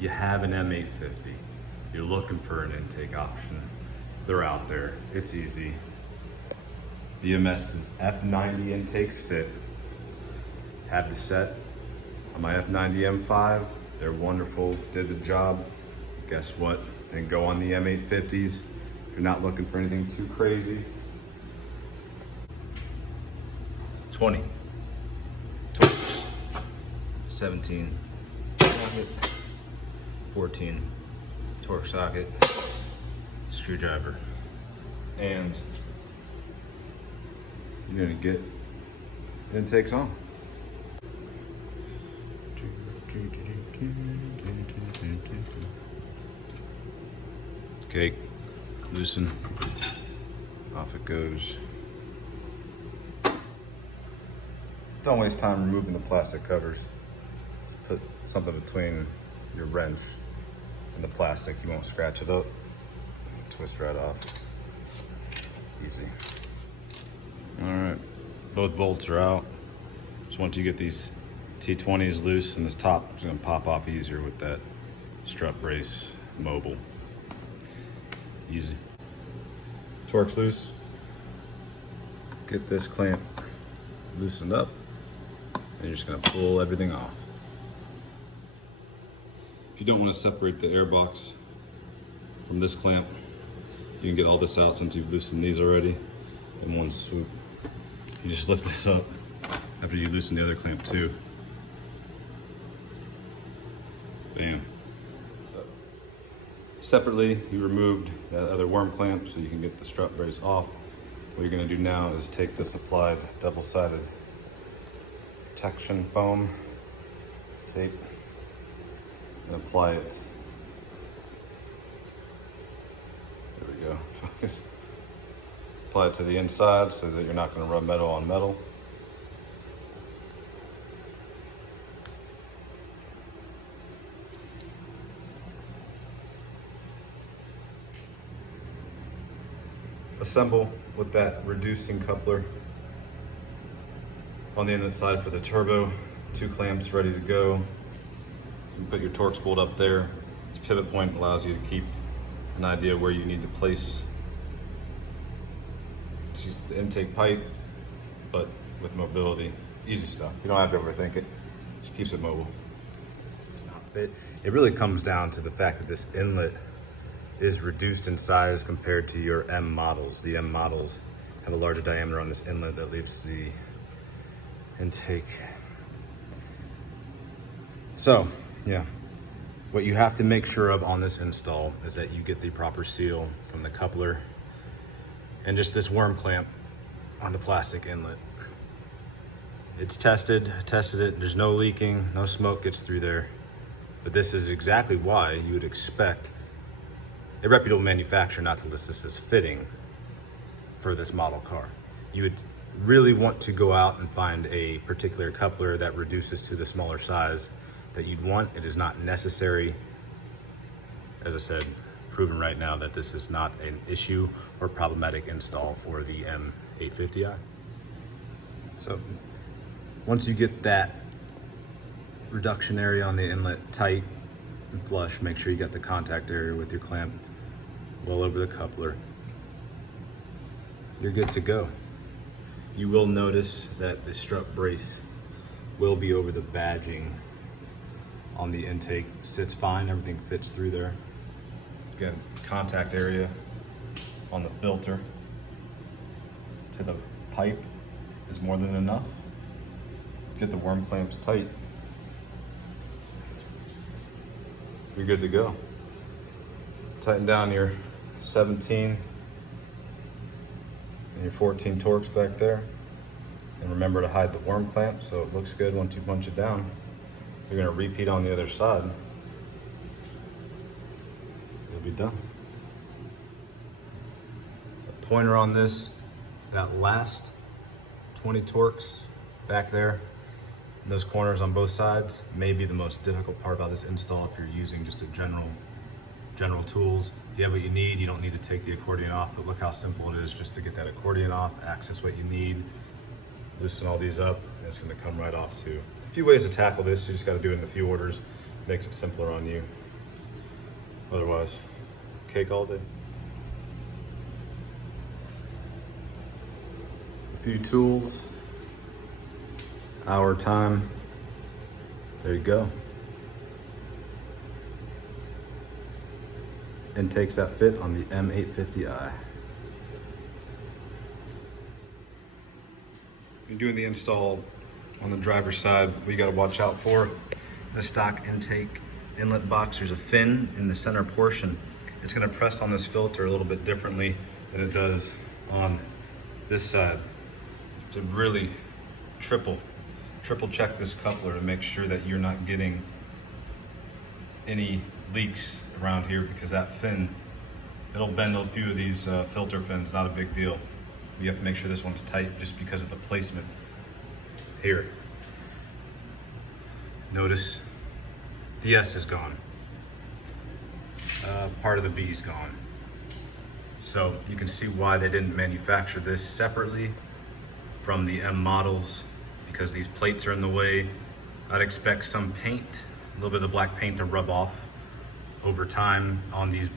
You have an M850. You're looking for an intake option. They're out there. It's easy. BMS's F90 intakes fit. Had the set on my F90 M5. They're wonderful, did the job. Guess what? Then go on the M850s. You're not looking for anything too crazy. 20 torques, 17 socket, 14 torque socket, screwdriver, and you're gonna get intakes on. Okay, loosen, off it goes. Don't waste time removing the plastic covers. Just put something between your wrench and the plastic. You won't scratch it up. Twist right off. Easy. All right, both bolts are out. So once you get these T20s loose, and this top is gonna pop off easier with that strut brace mobile. Easy. Torque's loose. Get this clamp loosened up, and you're just gonna pull everything off. If you don't want to separate the air box from this clamp, you can get all this out since you've loosened these already in one swoop. You just lift this up after you loosen the other clamp too. Bam. So, separately, you removed that other worm clamp so you can get the strut brace off. What you're gonna do now is take this applied double-sided protection foam tape and apply it. There we go. Apply it to the inside so that you're not gonna rub metal on metal. Assemble with that reducing coupler on the inlet side for the turbo. 2 clamps ready to go. You put your Torx bolt up there. This pivot point allows you to keep an idea where you need to place the intake pipe, but with mobility. Easy stuff. You don't have to overthink it. Just keeps it mobile. It really comes down to the fact that this inlet is reduced in size compared to your M models. The M models have a larger diameter on this inlet that leaves the intake. So, yeah, what you have to make sure of on this install is that you get the proper seal from the coupler and just this worm clamp on the plastic inlet. It's tested, I tested it, there's no leaking, no smoke gets through there. But this is exactly why you would expect a reputable manufacturer not to list this as fitting for this model car. You would really want to go out and find a particular coupler that reduces to the smaller size that you'd want. It is not necessary. As I said, proven right now that this is not an issue or problematic install for the M850i. So once you get that reduction area on the inlet tight and flush, make sure you got the contact area with your clamp well over the coupler. You're good to go. You will notice that the strut brace will be over the badging on the intake. Sits fine, everything fits through there. Again, contact area on the filter to the pipe is more than enough. Get the worm clamps tight. You're good to go. Tighten down your 17 and your 14 Torx back there. And remember to hide the worm clamp so it looks good once you punch it down. You're gonna repeat on the other side. You'll be done. A pointer on this, that last 20 Torx back there, those corners on both sides may be the most difficult part about this install if you're using just a general tools. If you have what you need, you don't need to take the accordion off, but look how simple it is just to get that accordion off, access what you need, loosen all these up, and it's gonna come right off too. A few ways to tackle this, you just gotta do it in a few orders, makes it simpler on you. Otherwise, cake all day. A few tools, hour time. There you go. Intakes that fit on the M850i. You're doing the install on the driver's side. What you gotta watch out for, the stock intake inlet box, there's a fin in the center portion. It's gonna press on this filter a little bit differently than it does on this side. To really triple check this coupler to make sure that you're not getting any leaks around here, because that fin, it'll bend a few of these filter fins, not a big deal. You have to make sure this one's tight just because of the placement here. Notice the S is gone. Part of the B is gone. So you can see why they didn't manufacture this separately from the M models, because these plates are in the way. I'd expect some paint, a little bit of the black paint to rub off over time on these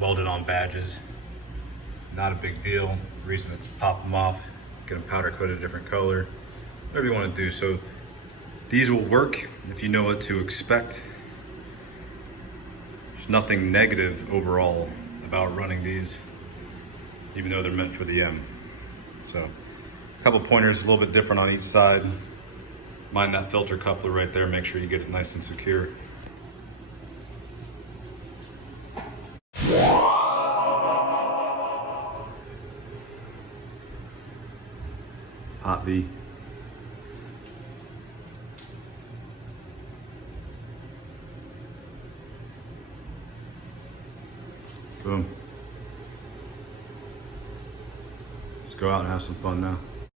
welded on badges. Not a big deal. The reason it's pop them off, get them powder coated a different color, whatever you want to do. So these will work if you know what to expect. There's nothing negative overall about running these, even though they're meant for the M. So a couple pointers, a little bit different on each side. Mind that filter coupler right there, make sure you get it nice and secure. Hot V. Boom. Let's go out and have some fun now.